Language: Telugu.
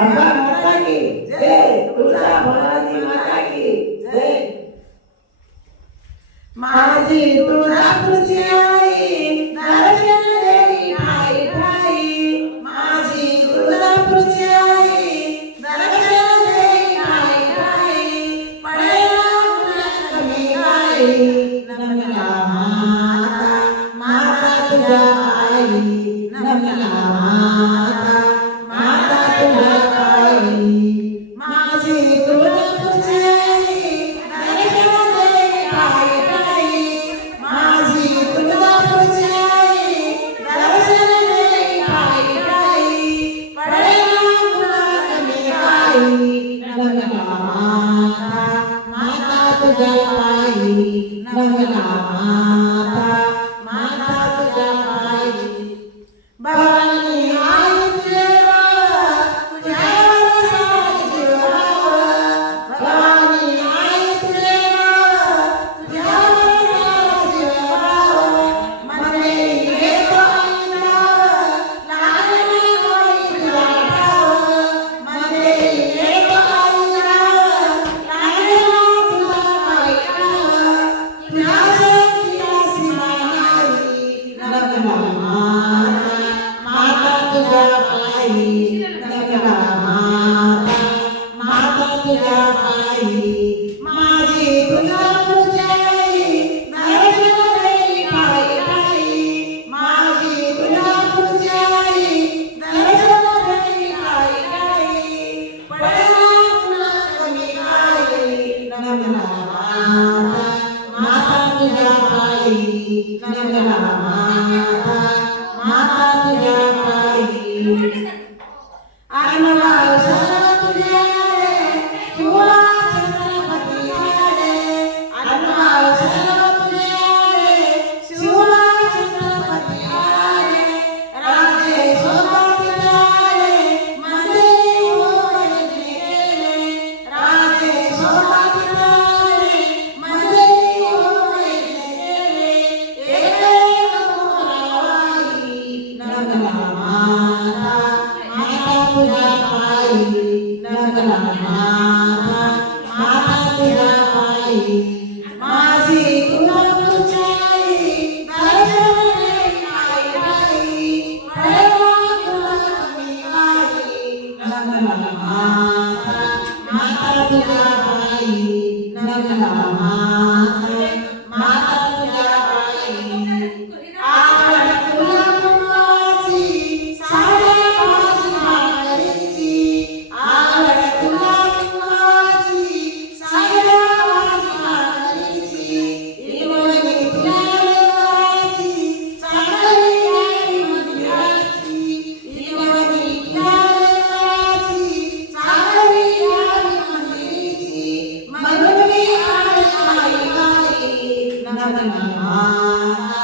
అబ్బా మాతాకి జై. తులసా భవాని మాతాకి జై. మాజీ తులసా తులసి ఆయి నరసిన దేవి భాయి భాయి. మాజీ తులసా తులసి ఆయి నరసిన దేవి భాయి భాయి. పడయా కులకమే భాయి नमः Ah.